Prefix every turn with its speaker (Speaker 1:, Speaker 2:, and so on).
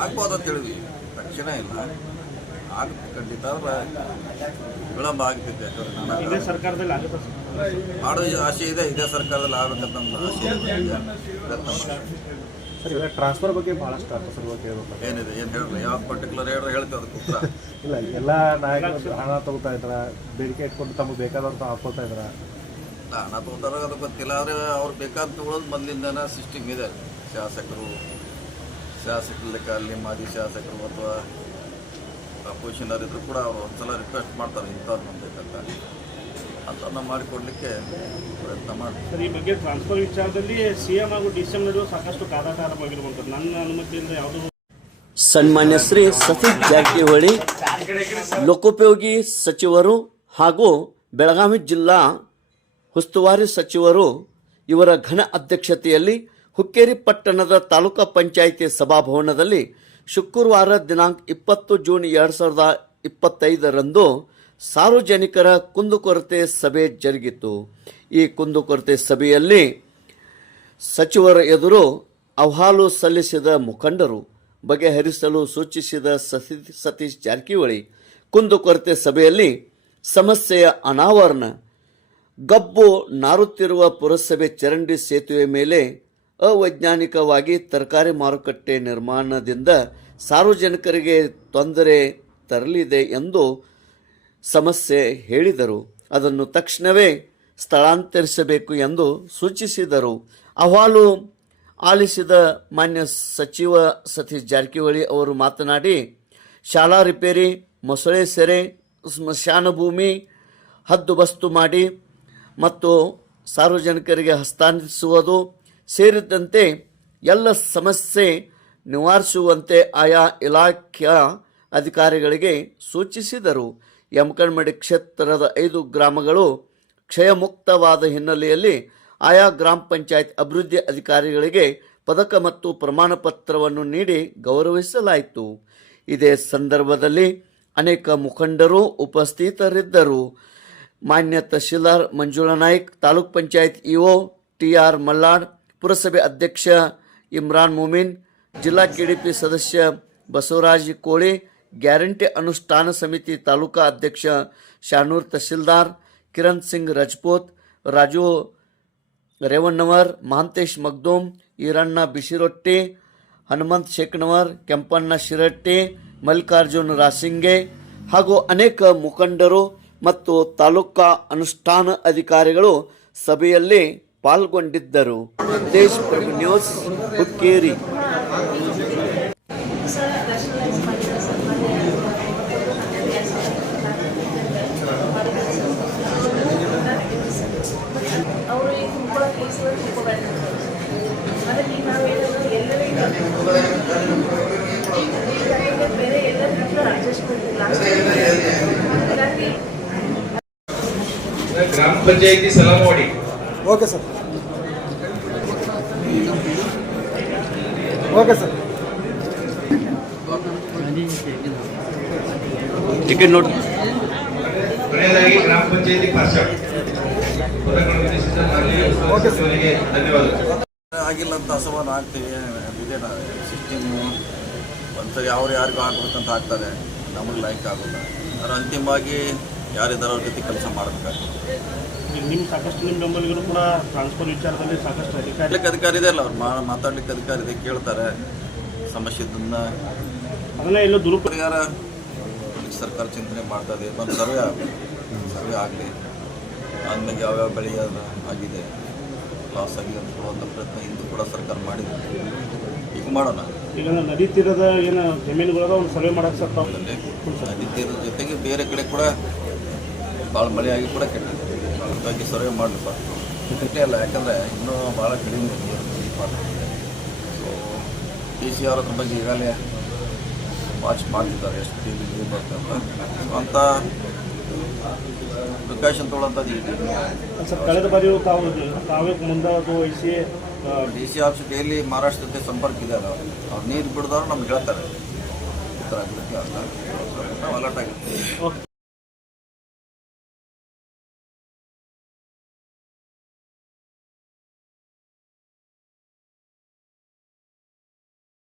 Speaker 1: ಆಗ್ಬೋದು ಅಂತ ಹೇಳಿದ್ವಿ. ತಕ್ಷಣ ಇಲ್ಲ. ಆಗ ಖಂಡಿತ. ವಿಳಂಬ ಆಗ್ತಿದೆ. ಯಾಕಂದ್ರೆ
Speaker 2: ಸರ್ಕಾರದಲ್ಲಿ.
Speaker 1: ಮಾಡೋ ಆಸೆ ಇದೆ ಇದೇ ಸರ್ಕಾರದಲ್ಲಿ ಆಗಬೇಕಂತ ನಮ್ಮ ಆಸೆ
Speaker 3: ಟ್ರಾನ್ಸ್ಫರ್ ಬಗ್ಗೆ ಭಾಳಷ್ಟು ಅರ್ಥ ಸರ್ ಬಗ್ಗೆ ಹೇಳ್ಬೇಕು.
Speaker 1: ಏನಿದೆ ಏನು ಹೇಳಿದ್ರೆ ಯಾವ ಪರ್ಟಿಕ್ಯುಲರ್ ಹೇಳಿದ್ರೆ ಹೇಳ್ತೀವಿ ಅದಕ್ಕೆ ಉತ್ತರ.
Speaker 3: ಇಲ್ಲ ಎಲ್ಲ ನಾಯಕರು ಹಣ ತಗೋತಾ ಇದ್ರ ಬೇಡಿಕೆ ಇಟ್ಕೊಂಡು ತಮಗೆ ಬೇಕಾದಂತ ಹಾಕೋತಾ ಇದ್ರ.
Speaker 1: ಹಣ ತಗೋತಾರ ಅದು ಗೊತ್ತಿಲ್ಲ ಆದರೆ ಅವ್ರು ಬೇಕಾದ ತಗೊಳ್ಳೋದು ಮೊದಲಿಂದನೇ ಸಿಸ್ಟಮ್ ಇದೆ. ಶಾಸಕರು ಶಾಸಕರ ಲೆಕ್ಕ ಅಲ್ಲಿ ಮಾಜಿ ಶಾಸಕರು ಅಥವಾ ಅಪೋಸಿಷನರ್ ಇದ್ರು ಕೂಡ ಅವರು ಒಂದ್ಸಲ ರಿಕ್ವೆಸ್ಟ್ ಮಾಡ್ತಾರೆ ಇಂಥವ್ರು ನಮ್ಗೆ ಅಂತ ಅಂಥವ್ರನ್ನ ಮಾಡಿಕೊಡ್ಲಿಕ್ಕೆ ಪ್ರಯತ್ನ ಮಾಡ್ತಾರೆ
Speaker 2: ಸರ್ ಈ ಬಗ್ಗೆ ಟ್ರಾನ್ಸ್ಫರ್ ವಿಚಾರದಲ್ಲಿ ಸಿಎಂ ಹಾಗೂ ಡಿ ಸಿ ಎಂ ನಡುವೆ ಸಾಕಷ್ಟು ಕಾದಾಟಾರವಾಗಿರುವಂಥದ್ದು ನನ್ನ ಅನುಮತಿಯಿಂದ ಯಾವುದೂ
Speaker 4: ಸನ್ಮಾನ್ಯ ಶ್ರೀ ಸತೀಶ್ ಜಾರಕಿಹೊಳಿ ಲೋಕೋಪಯೋಗಿ ಸಚಿವರು ಹಾಗೂ ಬೆಳಗಾವಿ ಜಿಲ್ಲಾ ಉಸ್ತುವಾರಿ ಸಚಿವರು ಇವರ ಘನ ಅಧ್ಯಕ್ಷತೆಯಲ್ಲಿ ಹುಕ್ಕೇರಿ ಪಟ್ಟಣದ ತಾಲೂಕಾ ಪಂಚಾಯಿತಿ ಸಭಾಭವನದಲ್ಲಿ ಶುಕ್ರವಾರ ದಿನಾಂಕ ಇಪ್ಪತ್ತು ಜೂನ್ ಎರಡು ಸಾವಿರದ ಇಪ್ಪತ್ತೈದರಂದು ಸಾರ್ವಜನಿಕರ ಕುಂದುಕೊರತೆ ಸಭೆ ಜರುಗಿತು. ಈ ಕುಂದುಕೊರತೆ ಸಭೆಯಲ್ಲಿ ಸಚಿವರ ಎದುರು ಅಹವಾಲು ಸಲ್ಲಿಸಿದ ಮುಖಂಡರು, ಬಗೆಹರಿಸಲು ಸೂಚಿಸಿದ ಸತಿ- ಸತೀಶ್ ಜಾರಕಿಹೊಳಿ ಕುಂದುಕೊರತೆ ಸಭೆಯಲ್ಲಿ ಸಮಸ್ಯೆಯ ಅನಾವರಣ, ಗಬ್ಬು ನಾರುತ್ತಿರುವ ಪುರಸಭೆ ಚರಂಡಿ ಸೇತುವೆ ಮೇಲೆ ಅವೈಜ್ಞಾನಿಕವಾಗಿ ತರಕಾರಿ ಮಾರುಕಟ್ಟೆ ನಿರ್ಮಾಣದಿಂದ ಸಾರ್ವಜನಿಕರಿಗೆ ತೊಂದರೆ ತರಲಿದೆ ಎಂದು ಸಮಸ್ಯೆ ಹೇಳಿದರು. ಅದನ್ನು ತಕ್ಷಣವೇ ಸ್ಥಳಾಂತರಿಸಬೇಕು ಎಂದು ಸೂಚಿಸಿದರು. ಅಹವಾಲು ಆಲಿಸಿದ ಮಾನ್ಯ ಸಚಿವ ಸತೀಶ್ ಜಾರಕಿಹೊಳಿ ಅವರು ಮಾತನಾಡಿ, ಶಾಲಾ ರಿಪೇರಿ, ಮೊಸಳೆ ಸೆರೆ ಸ್ಮಶಾನ ಭೂಮಿ ಹದ್ದುಬಸ್ತು ಮಾಡಿ ಮತ್ತು ಸಾರ್ವಜನಿಕರಿಗೆ ಹಸ್ತಾಂತರಿಸುವುದು ಸೇರಿದಂತೆ ಎಲ್ಲ ಸಮಸ್ಯೆ ನಿವಾರಿಸುವಂತೆ ಆಯಾ ಇಲಾಖೆಯ ಅಧಿಕಾರಿಗಳಿಗೆ ಸೂಚಿಸಿದರು. ಯಮಕಣ್ಮಡಿ ಕ್ಷೇತ್ರದ ಐದು ಗ್ರಾಮಗಳು ಕ್ಷಯಮುಕ್ತವಾದ ಹಿನ್ನೆಲೆಯಲ್ಲಿ ಆಯಾ ಗ್ರಾಮ ಪಂಚಾಯತ್ ಅಭಿವೃದ್ಧಿ ಅಧಿಕಾರಿಗಳಿಗೆ ಪದಕ ಮತ್ತು ಪ್ರಮಾಣ ಪತ್ರವನ್ನು ನೀಡಿ ಗೌರವಿಸಲಾಯಿತು. ಇದೇ ಸಂದರ್ಭದಲ್ಲಿ ಅನೇಕ ಮುಖಂಡರು ಉಪಸ್ಥಿತರಿದ್ದರು. ಮಾನ್ಯ tahsildar Manjula Naik, taluk panchayat EO T R Mallad ಪುರಸಭೆ ಅಧ್ಯಕ್ಷ ಇಮ್ರಾನ್ ಮುಮಿನ್, ಜಿಲ್ಲಾ ಕೆಡಿಪಿ ಸದಸ್ಯ ಬಸವರಾಜ್ ಕೋಳಿ, ಗ್ಯಾರಂಟಿ ಅನುಷ್ಠಾನ ಸಮಿತಿ ತಾಲೂಕಾ ಅಧ್ಯಕ್ಷ ಶಾನೂರ್ ತಹಶೀಲ್ದಾರ್ ಕಿರಣ್ ಸಿಂಗ್ ರಜಪೂತ್, ರಾಜು ರೇವಣ್ಣವರ್, ಮಹಾಂತೇಶ್ ಮಗ್ದೂಮ್, ಈರಣ್ಣ ಬಿಸಿರೊಟ್ಟಿ ಹನುಮಂತ್ ಶೇಖನವರ್ ಕೆಂಪಣ್ಣ ಶಿರಟ್ಟಿ, ಮಲ್ಲಿಕಾರ್ಜುನ್ ರಾಸಿಂಗೆ ಹಾಗೂ ಅನೇಕ ಮುಖಂಡರು ಮತ್ತು ತಾಲೂಕಾ ಅನುಷ್ಠಾನ ಅಧಿಕಾರಿಗಳು ಸಭೆಯಲ್ಲಿ ಪಾಲ್ಗೊಂಡಿದ್ದರು. ದೇಶ್ ನ್ಯೂಸ್ ಹುಕ್ಕೇರಿ.
Speaker 5: ಗ್ರಾಮ ಪಂಚಾಯತಿ Salamwadi
Speaker 3: okay sir. Okay sir.
Speaker 4: Ticket ನೋಡಿ
Speaker 5: ಕೊನೆಯದಾಗಿ ಗ್ರಾಮ ಪಂಚಾಯತಿ ಪಾರ್ಷ. ಪದಕಗಳನ್ನು ವಿತರಿಸಿದ ಮಾನ್ಯ ಉಸ್ತುವಾರಿ ಧನ್ಯವಾದಗಳು
Speaker 1: ಆಗಿಲ್ಲ ಅಂತ ಅಸಮಾನ ಆಗ್ತೀವಿ ಇದೇನ ಸಿಸ್ಟಮು ಒಂದ್ಸರಿ ಅವ್ರು ಯಾರಿಗೂ ಆಗ್ಬೇಕಂತ ಆಗ್ತಾರೆ. ನಮಗೆ ಲೈಕ್ ಆಗೋಲ್ಲ. ಆದರೆ ಅಂತಿಮವಾಗಿ ಯಾರಿದ್ದಾರೋ ಅವ್ರ ಜೊತೆ ಕೆಲಸ ಮಾಡಬೇಕಾಗ್ತದೆ
Speaker 2: ನಿಮ್ಮ ಸಾಕಷ್ಟು ನಿಮ್ಮ ಬೆಂಬಲಿಗರು ಕೂಡ ಟ್ರಾನ್ಸ್ಫರ್ ವಿಚಾರದಲ್ಲಿ ಸಾಕಷ್ಟು ಅಧಿಕಾರಿ
Speaker 1: ಅಧಿಕಾರಿ ಇದೆ ಅಲ್ಲ ಅವ್ರು? ಮಾತಾಡ್ಲಿಕ್ಕೆ ಅಧಿಕಾರಿ ಇದೆ ಕೇಳ್ತಾರೆ. ಸಮಸ್ಯೆ
Speaker 2: ಅದನ್ನ ಎಲ್ಲೋ ದುರುಪಯೋಗ
Speaker 1: ಪರಿಹಾರ ಮಾಡ್ಲಿಕ್ಕೆ ಸರ್ಕಾರ ಚಿಂತನೆ ಮಾಡ್ತಾ ಇದೆ. ಒಂದು ಸರ್ವೆ ಆಗಲಿ ಸರ್ವೆ ಆಗಲಿ. ಆದ್ಮೇಲೆ ಯಾವ್ಯಾವ ಬೆಳೆ ಅದು ಆಗಿದೆ. ಲಾಸ್ ಆಗಿದೆ ಅಂತ ಕೊಡುವಂಥ ಪ್ರಯತ್ನ ಇಂದು ಕೂಡ ಸರ್ಕಾರ ಮಾಡಿದೆ. ಈಗ ಮಾಡೋಣ.
Speaker 2: ಈಗ ನದಿ ತೀರದ ಏನು ಜಮೀನುಗಳ ಒಂದು ಸರ್ವೆ ಮಾಡೋಕೆ ಸರ್ ತಾವು
Speaker 1: ಅಲ್ಲಿ ನದಿ ತೀರದ ಜೊತೆಗೆ ಬೇರೆ ಕಡೆ ಕೂಡ ಭಾಳ ಮಳೆ ಆಗಿ ಕೂಡ ಕೆಟ್ಟಿದೆ ಹಾಗಾಗಿ ಸರ್ವೆ ಮಾಡಲಿಪ್ಪ ಅಷ್ಟೇ ಅಲ್ಲ ಯಾಕಂದರೆ ಇನ್ನೂ ಭಾಳ ಕಡಿಮೆ ಇದೆ ಮಾಡ್ತಿದೆ ಸೊ ಡಿ ಸಿ ಅವ್ರ ಅದ್ರ ಬಗ್ಗೆ ಈಗಾಗಲೇ ವಾಚ್ ಮಾಡ್ತಿದ್ದಾರೆ ಎಷ್ಟು ಟಿ ವಿ ನೀರು ಬರುತ್ತೆ ಅಂತ ಸೊ ಅಂಥ ಪ್ರಿಕಾಷನ್ ತೊಗೊಳ್ಳೋಂಥದ್ದು
Speaker 2: ಸರ್ ಕಳೆದ ಬಾರಿಯೂ ತಾವು ತಾವೇ ಮುಂದಾದ್ರು ವಹಿಸಿ
Speaker 1: D C office daily Maharashtra ಜೊತೆ ಸಂಪರ್ಕ ಇದೆ ಅಲ್ಲ ಅವ್ರು ನೀರು ಬಿಡ್ದವ್ರು ನಮ್ಗೆ ಹೇಳ್ತಾರೆ. ಈ ಥರ ಆಗಿರುತ್ತೆ ಅಂತ. ನಾವು ಅಲರ್ಟ್ ಆಗಿರ್ತೀವಿ.